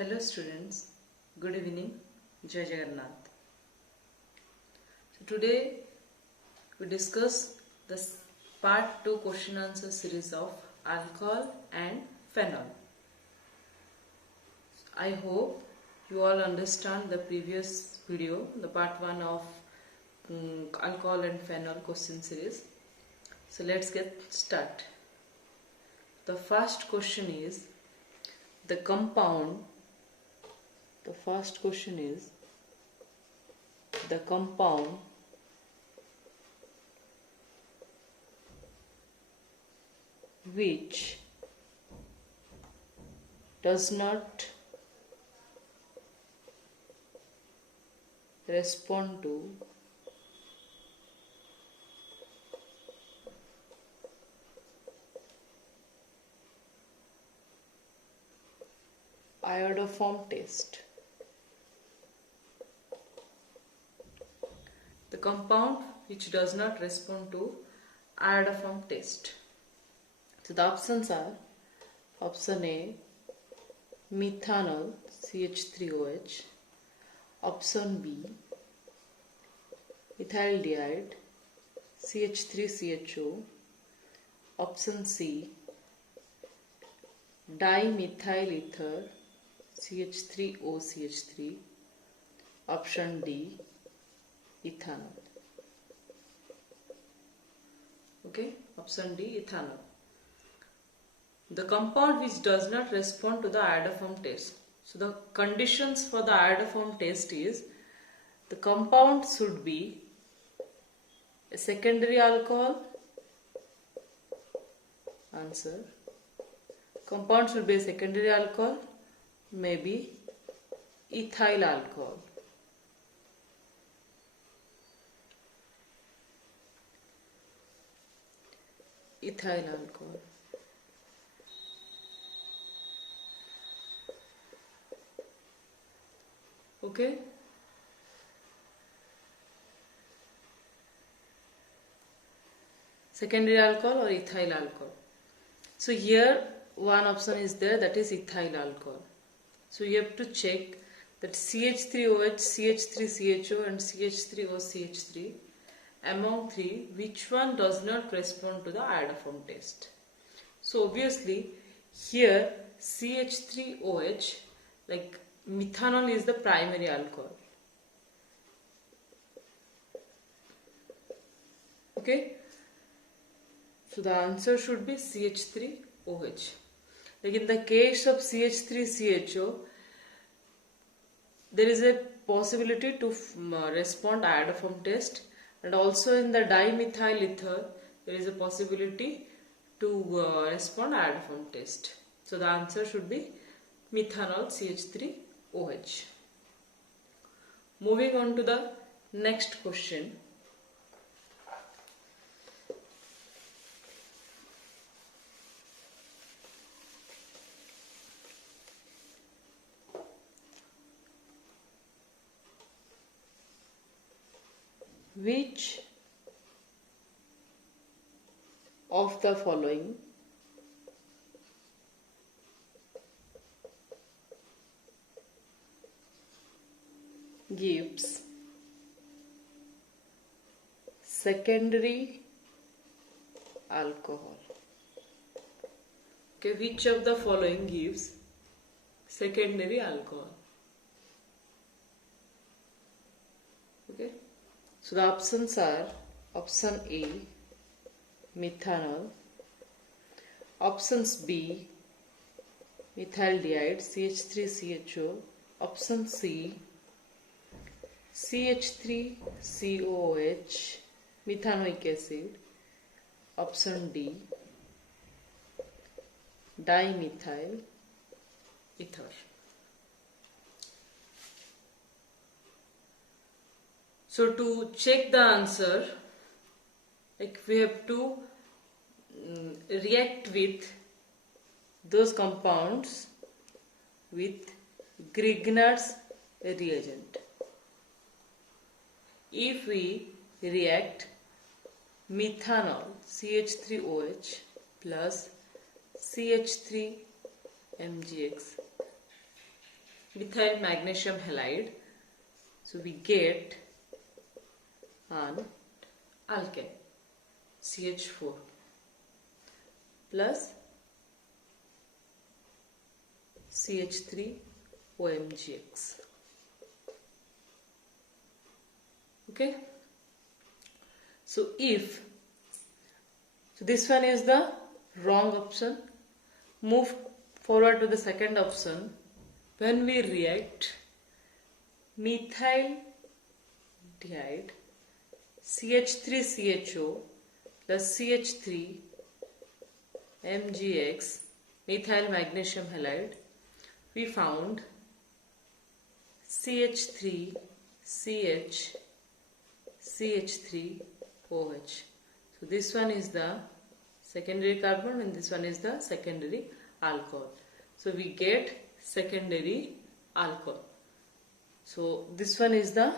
Hello students, good evening, Jai Jagannath. So today we discuss the part 2 question answer series of alcohol and phenol. I hope you all understand the previous video, the part 1 of alcohol and phenol question series. So let's get started. The first question is the compound which does not respond to iodoform test. The compound which does not respond to iodoform test. So the options are option A, methanol CH3OH, option B, ethylaldehyde CH3CHO, option C, dimethyl ether CH3OCH3, option D, ethanol. Okay, option D, ethanol. The compound which does not respond to the iodoform test. So the conditions for the iodoform test is the compound should be a secondary alcohol. Answer. Compound should be a secondary alcohol, maybe ethyl alcohol. Ethyl alcohol. Okay. Secondary alcohol or ethyl alcohol. So here one option is there, that is ethyl alcohol. So you have to check that CH3OH, CH3CHO and CH3OCH3, among three, which one does not respond to the iodoform test. So obviously here CH3OH, like methanol, is the primary alcohol. Okay, so the answer should be CH3OH. Like in the case of CH3CHO, there is a possibility to respond iodoform test, and also in the dimethyl ether there is a possibility to respond iodoform test. So the answer should be methanol CH3OH. Moving on to the next question. Which of the following gives secondary alcohol? Okay, which of the following gives secondary alcohol? Okay, so the options are option A, methanol, options B, ethylaldehyde CH3CHO, option C, CH3COOH, methanoic acid, option D, dimethyl ether. So to check the answer, like we have to react with those compounds with Grignard's reagent. If we react methanol CH3OH plus CH3 MgX methyl magnesium halide. So we get an alkane CH4 plus CH3 OMGX. Okay. So this one is the wrong option. Move forward to the second option. When we react methyl diide CH3CHO plus CH3 MgX methyl magnesium halide, we found CH3 CH CH3 OH. So this one is the secondary carbon and this one is the secondary alcohol. So we get secondary alcohol. So this one is the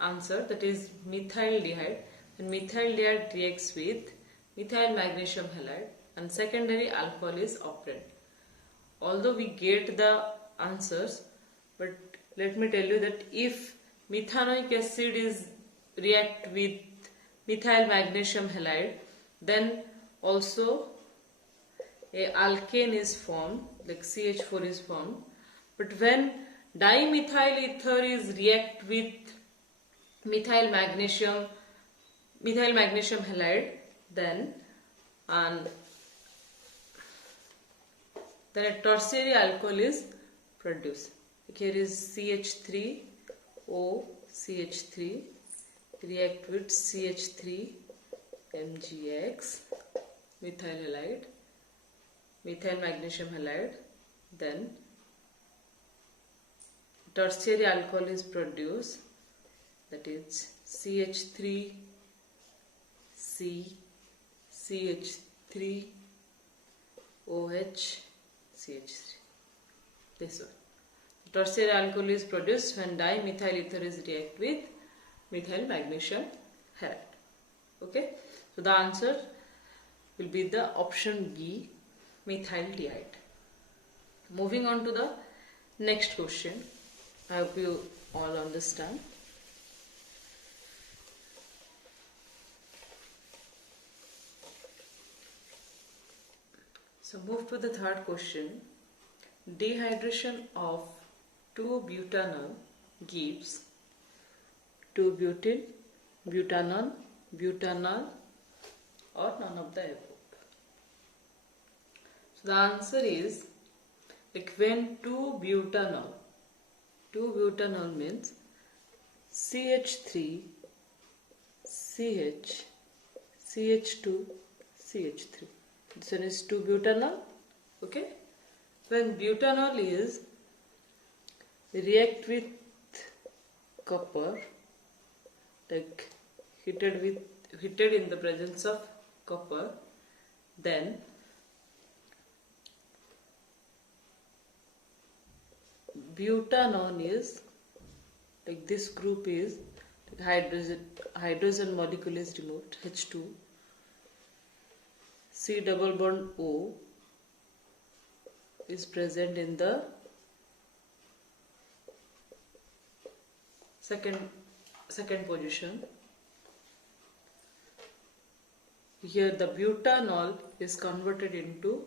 answer, that is methyldehyde. And methyldehyde reacts with methyl magnesium halide and secondary alcohol is operant. Although we get the answers, but let me tell you that if methanoic acid is react with methyl magnesium halide, then also a alkane is formed, like CH4 is formed. But when dimethyl ether is react with methyl magnesium halide, then a tertiary alcohol is produced. Here is CH3O CH3 react with CH3 MgX methyl halide, methyl magnesium halide, then tertiary alcohol is produced, that is CH3C CH3 OH CH3. This one. Tertiary alcohol is produced when dimethyl ether is react with methyl magnesium halide. Okay, so the answer will be the option B, methyldehyde. Moving on to the next question. I hope you all understand. So move to the third question. Dehydration of 2-butanol gives 2-butyl, butanol, butanol, or none of the above. So the answer is, like when 2-butanol means CH3 CH CH2 CH3. This one is 2-butanol. Okay. When butanol is react with copper, like heated in the presence of copper, then butanone is, like this group is, like hydrogen molecule is removed, H2, C double bond O is present in the second position. Here the butanol is converted into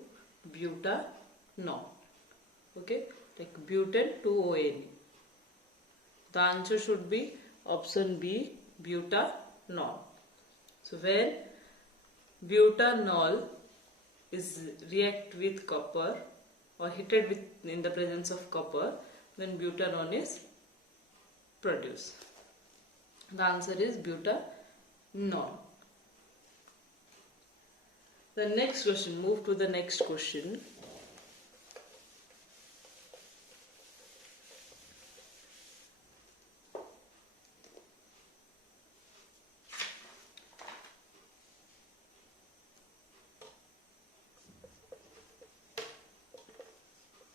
butanol. Okay, like butane to ONE. The answer should be option B, butanol. So when butanol is react with copper or heated in the presence of copper, then butanol is produced. The answer is butanol. The next question, move to the next question.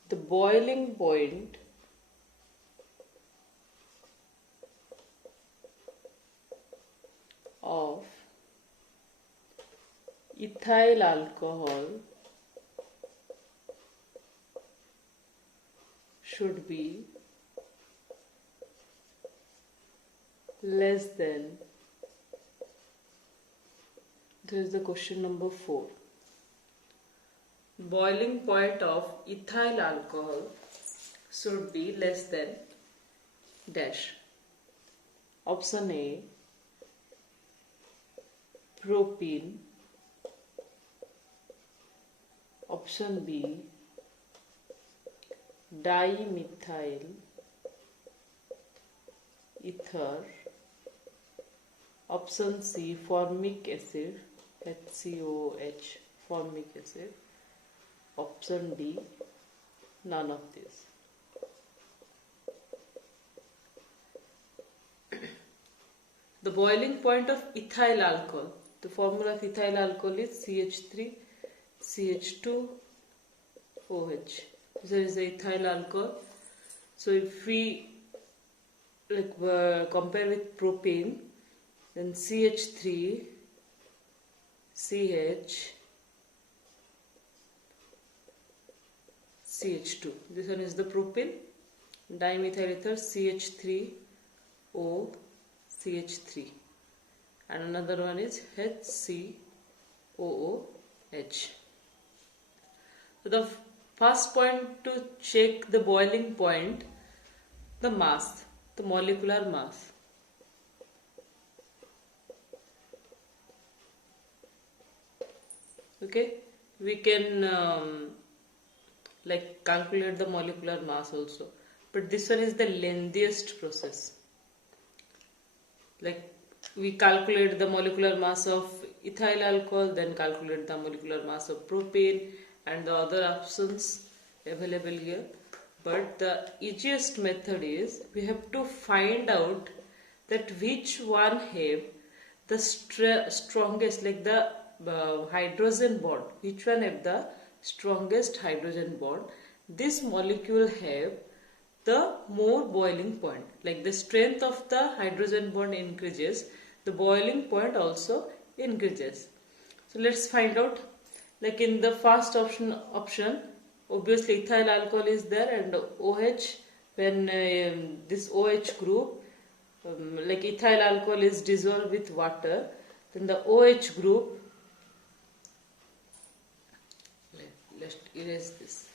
The boiling point of ethyl alcohol should be less than. This is the question number 4. Boiling point of ethyl alcohol should be less than dash. Option A, propene. Option B, dimethyl ether. Option C, formic acid, HCOH, formic acid. Option D, none of these. The boiling point of ethyl alcohol. The formula of ethyl alcohol is CH3, CH2, OH. There is the ethyl alcohol. So if we compare with propane, then CH3, CH, CH2. This one is the propane. Dimethyl ether, CH3O, CH3. And another one is HCOOH. So the first point to check the boiling point, the mass, the molecular mass. Okay, we can calculate the molecular mass also, but this one is the lengthiest process. We calculate the molecular mass of ethyl alcohol, then calculate the molecular mass of propane and the other options available here. But the easiest method is we have to find out that which one have the strongest, the hydrogen bond, which one have the strongest hydrogen bond. This molecule have the more boiling point. The strength of the hydrogen bond increases, the boiling point also increases. So let's find out. In the first option, obviously ethyl alcohol is there, and OH, when this OH group, ethyl alcohol is dissolved with water, then the OH group, let's erase this.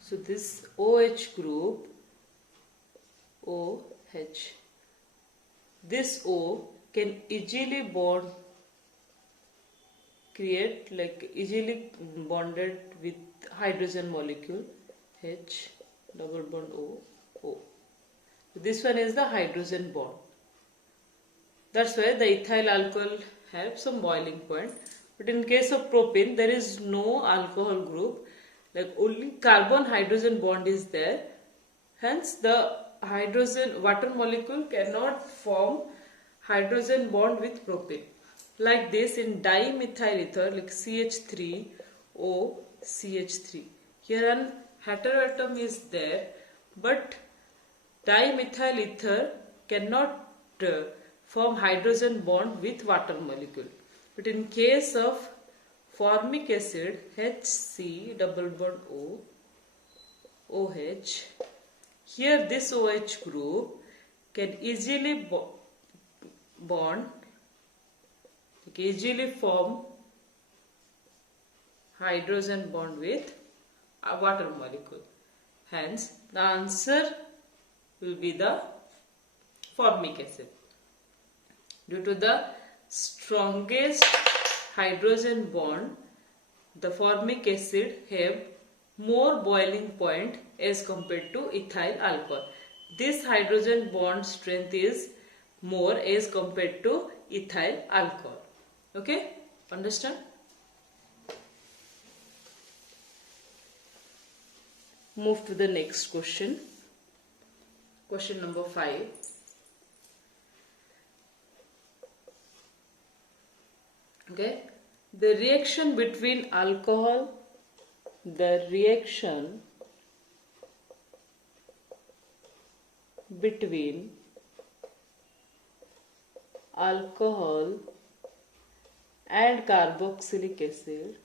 So this OH group, OH, this O can easily bond, create easily bonded with hydrogen molecule, H double bond O, O. This one is the hydrogen bond. That's why the ethyl alcohol have some boiling point. But in case of propane, there is no alcohol group, only carbon hydrogen bond is there. Hence the hydrogen water molecule cannot form hydrogen bond with propane. Like this in dimethyl ether, CH3O, CH3. Here an heteroatom is there, but dimethyl ether cannot form hydrogen bond with water molecule. But in case of formic acid, HC double bond O, OH, here this OH group can easily bond, easily form hydrogen bond with a water molecule. Hence, the answer will be the formic acid. Due to the strongest hydrogen bond, the formic acid have more boiling point as compared to ethyl alcohol. This hydrogen bond strength is more as compared to ethyl alcohol. Okay, understand? Move to the next question. Question number 5. Okay, the reaction between alcohol, and carboxylic acid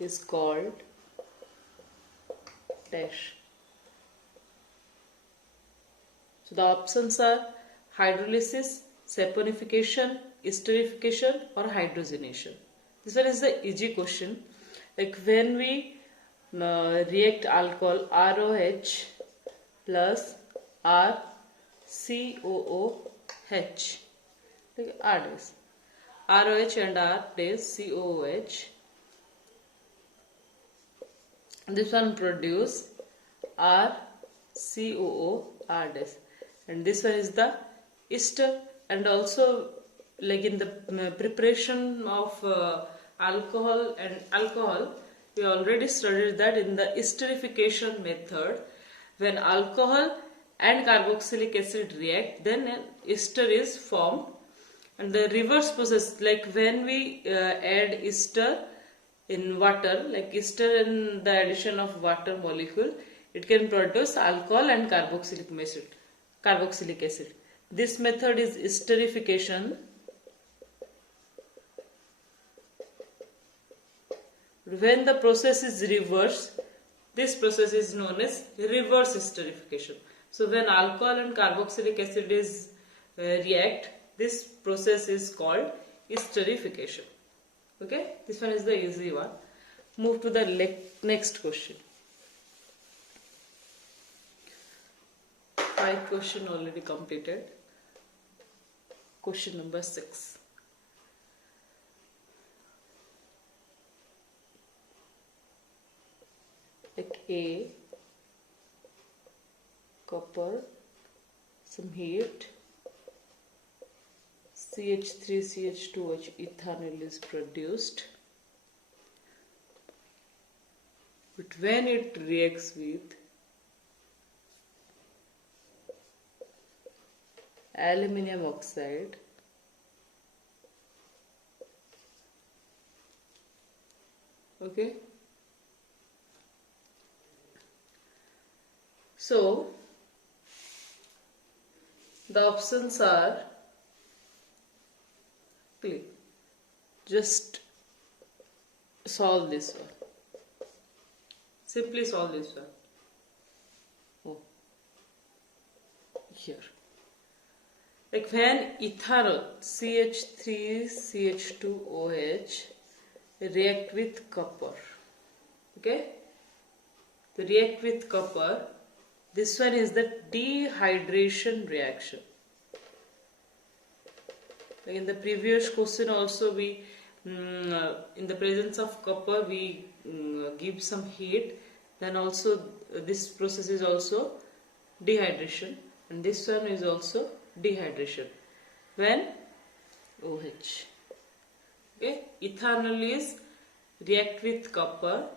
is called dash. So the options are hydrolysis, saponification, esterification or hydrogenation. This one is the easy question. Like when we react alcohol ROH plus RCOOH, like R dash. ROH and R dash COOH. This one produce RCOO R dash. And this one is the ester, and also like in the preparation of alcohol, we already studied that in the esterification method, when alcohol and carboxylic acid react, then an ester is formed. And the reverse process, like when we add ester in water, like ester in the addition of water molecule, it can produce alcohol and carboxylic acid. This method is esterification. When the process is reversed, this process is known as reverse esterification. So when alcohol and carboxylic acid is react, this process is called esterification. Okay, this one is the easy one. Move to the next question. 5 question already completed. Question number 6. Like A, copper, some heat, CH3CH2H ethanol is produced. But when it reacts with aluminium oxide, okay, so the options are, please just solve this one. Simply solve this one. Oh, here. Like when ethanol CH3CH2OH react with copper, okay, to react with copper, this one is the dehydration reaction. Like in the previous question also, we in the presence of copper we give some heat, then also this process is also dehydration, and this one is also dehydration when OH. Okay, ethanol is react with copper,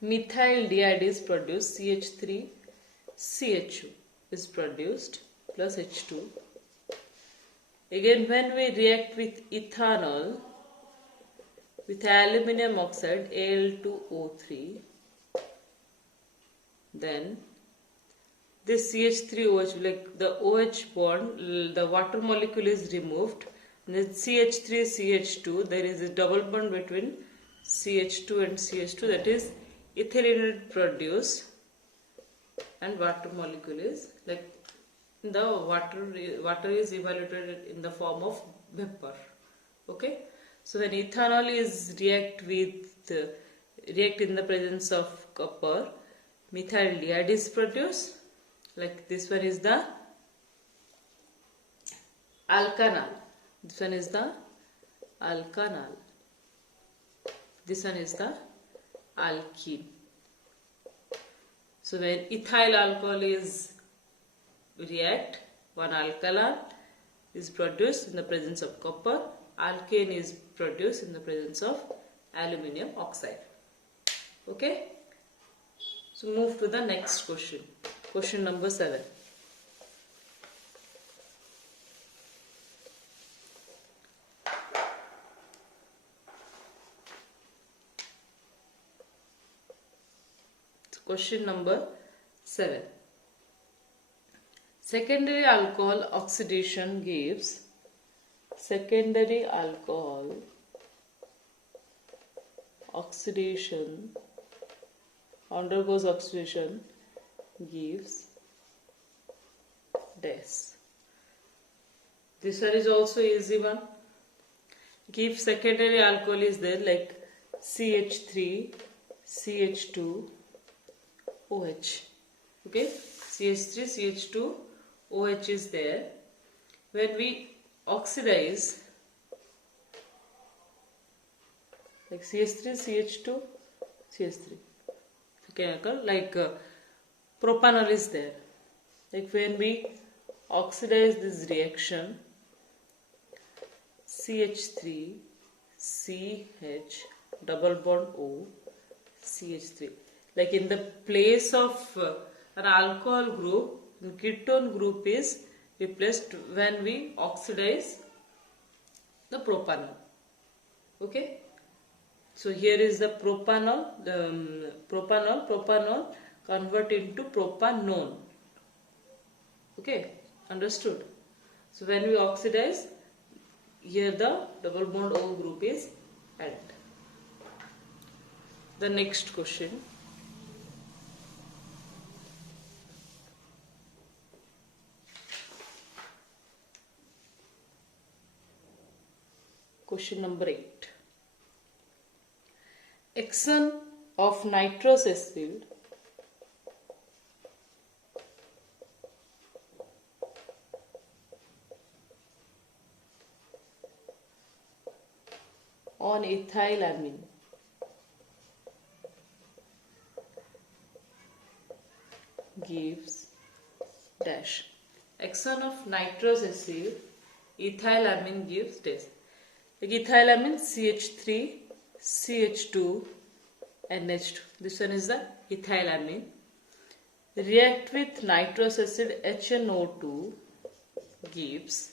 methyl diide is produced, CH3CH2 is produced plus H2. Again, when we react with ethanol with aluminium oxide, Al2O3, then this CH3OH, like the OH bond, the water molecule is removed, and then CH3CH2, there is a double bond between CH2 and CH2, that is ethylene produced, and water molecule is like the water is evaporated in the form of vapor. Okay, so when ethanol is react in the presence of copper, methyl diide is produced. Like this one is the alkanal. This one is the alkanal. This one is the alkene. So when ethyl alcohol is react, one alkali is produced in the presence of copper, alkane is produced in the presence of aluminium oxide. Okay, so move to the next question. Question number 7. Question number 7. Secondary alcohol oxidation gives secondary alcohol oxidation, undergoes oxidation, gives dash. This one is also easy one. If secondary alcohol is there like CH3, CH2, OH. Okay, CH3, CH2, OH is there. When we oxidize like CH3, CH2, CH3, chemical like propanol is there. Like when we oxidize this reaction, CH3, CH, double bond O, CH3. Like in the place of an alcohol group, the ketone group is replaced when we oxidize the propanol. Okay. So here is the propanol, propanol convert into propanone. Okay, understood. So when we oxidize, here the double bond O group is added. The next question. Question number 8. Action of nitrous acid on ethylamine gives dash. Action of nitrous acid, ethylamine gives dash. Like ethylamine CH3, CH2, NH2. This one is the ethylamine. React with nitrous acid HNO2 gives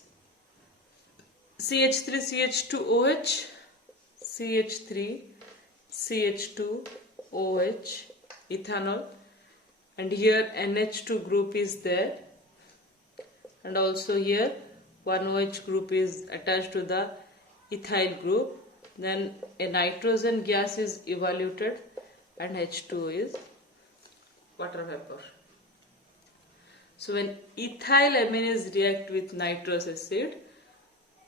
CH3, CH2OH, CH3, CH2OH, ethanol, and here NH2 group is there, and also here one OH group is attached to the ethyl group. Then a nitrogen gas is evaluated and H2O is water vapor. So when ethylamine is react with nitrous acid,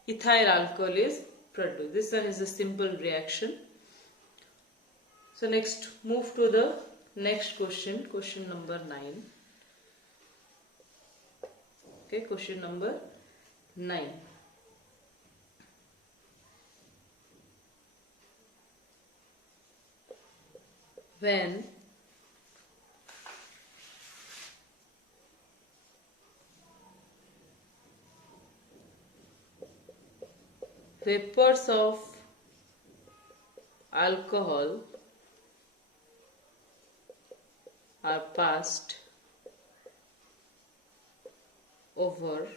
ethyl alcohol is produced. This one is a simple reaction. So next move to the next question, question number 9. Okay, question number 9. When vapors of alcohol are passed over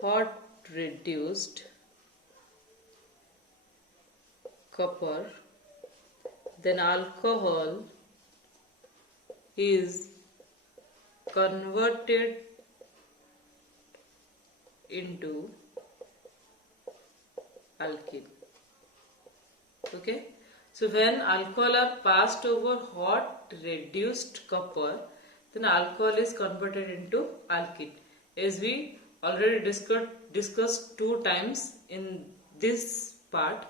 hot reduced copper, then alcohol is converted into alkene. Okay, so when alcohol are passed over hot reduced copper, then alcohol is converted into alkene, as we already discussed 2 times in this part.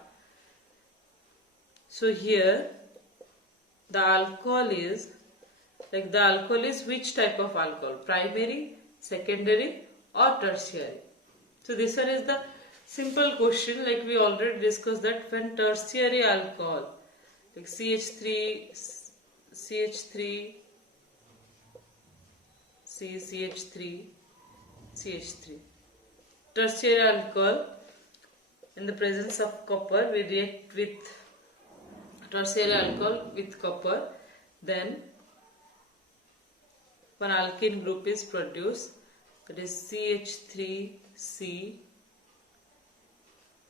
So here the alcohol is which type of alcohol? Primary, secondary or tertiary? So this one is the simple question, like we already discussed that when tertiary alcohol like CH3, CH3, CH3, CH3, tertiary alcohol in the presence of copper, we react with tertiary alcohol with copper, then one alkene group is produced, that is CH3C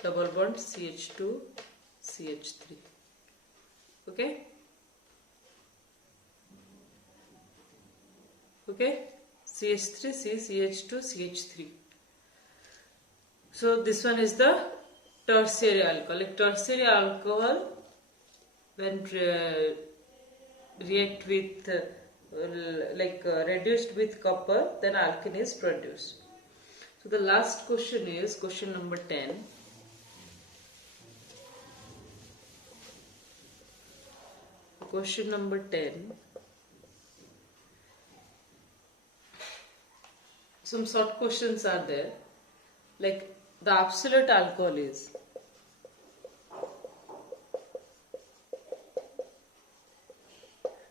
double bond CH2 CH3. Okay, CH3C CH2 CH3. So this one is the tertiary alcohol. Like tertiary alcohol, when react with reduced with copper, then alkene is produced. So the last question is question number 10. Question number 10. Some short questions are there. Like the absolute alcohol is.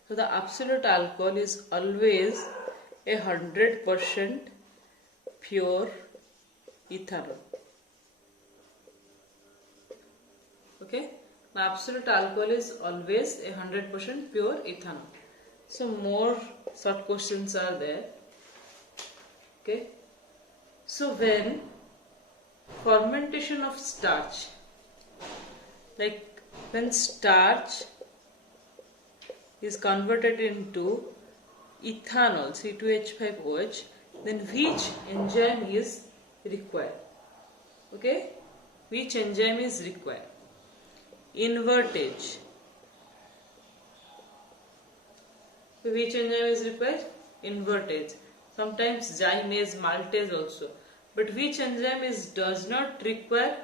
So the absolute alcohol is always 100% pure ethanol. Okay, the absolute alcohol is always 100% pure ethanol. So more short questions are there. Okay, so when fermentation of starch, like when starch is converted into ethanol C2H5OH, then which enzyme is required? Okay, which enzyme is required? Invertage. Which enzyme is required? Invertage. Sometimes zymase, maltase also. But which enzyme does not require?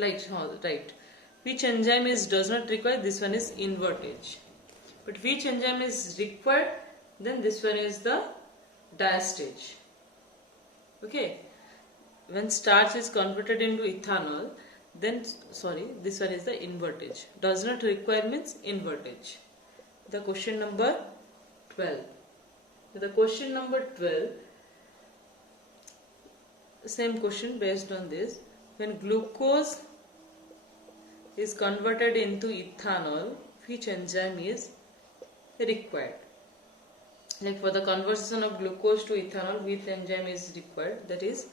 Right. Which enzyme does not require? This one is invertage. But which enzyme is required? Then this one is the diastase. Okay. When starch is converted into ethanol, then this one is the invertage. Does not require means invertage. The question number 12. The question number 12, same question based on this. When glucose is converted into ethanol, which enzyme is required? Like for the conversion of glucose to ethanol, which enzyme is required? That is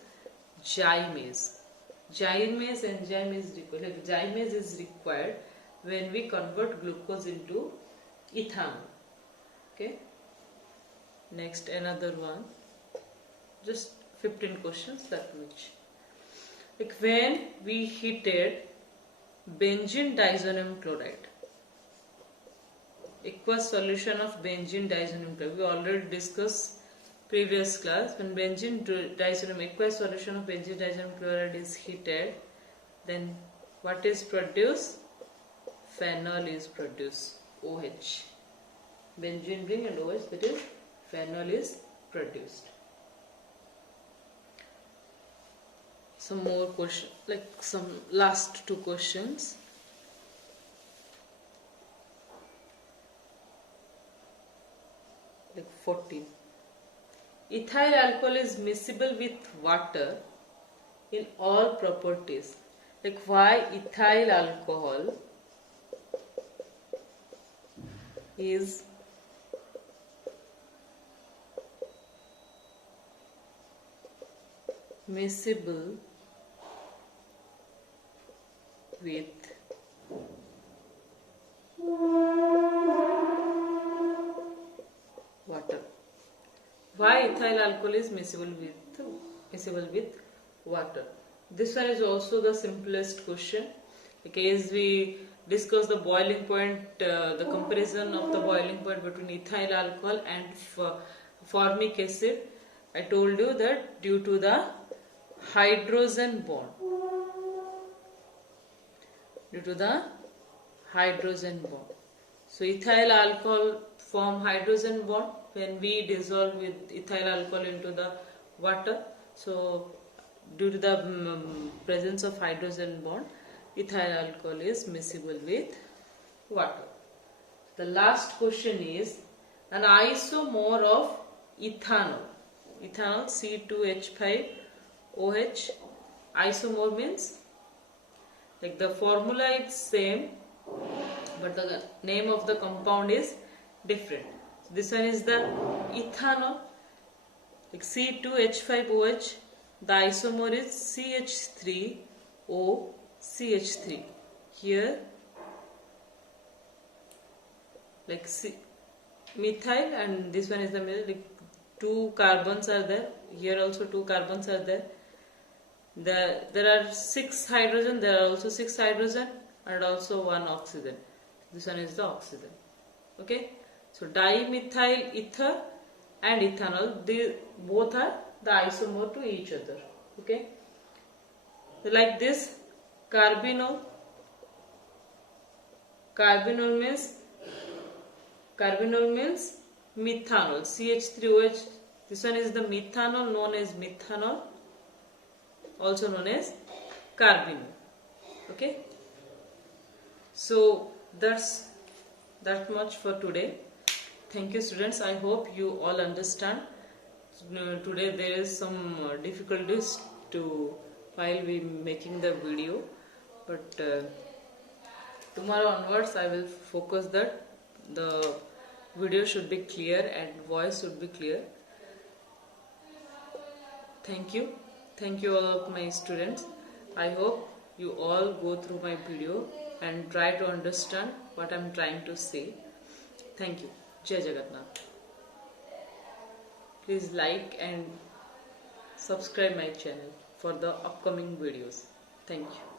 zymase. Zymase enzyme is required. Like zymase is required when we convert glucose into ethanol. Okay. Next, another one. Just 15 questions, that much. Like when we heated benzene disonium chloride, aqueous solution of benzene disonium chloride. We already discussed previous class. When benzene disonium, aqueous solution of benzene disonium chloride is heated, then what is produced? Phenol is produced. OH. Benzene ring and OH, that is phenol is produced. Some more questions, like some last two questions. Like 14. Ethyl alcohol is miscible with water in all properties. Like why ethyl alcohol is miscible with water. Why ethyl alcohol is miscible with water? This one is also the simplest question. Okay, as we discuss the boiling point, the comparison of the boiling point between ethyl alcohol and formic acid, I told you that due to the hydrogen bond. So ethyl alcohol form hydrogen bond when we dissolve with ethyl alcohol into the water. So due to the presence of hydrogen bond, ethyl alcohol is miscible with water. The last question is an isomer of ethanol C2H5OH. Isomer means like the formula is same but the name of the compound is different. So this one is the ethanol, like C2H5OH. The isomer is CH3OCH3. Here like methyl and this one is the methyl, like two carbons are there. Here also two carbons are there. There are 6 hydrogen. There are also 6 hydrogen and also 1 oxygen. This one is the oxygen. Okay. So dimethyl ether and ethanol, they both are the isomer to each other. Okay. So like this, carbinol. Carbinol means methanol. CH3OH. This one is the methanol known as methanol, also known as carbinol. Okay. So that's that much for today. Thank you, students. I hope you all understand. Today there is some difficulties while we making the video, but tomorrow onwards I will focus that the video should be clear and voice should be clear. Thank you all of my students. I hope you all go through my video and try to understand what I am trying to say. Thank you. Jai Jagannath. Please like and subscribe my channel for the upcoming videos. Thank you.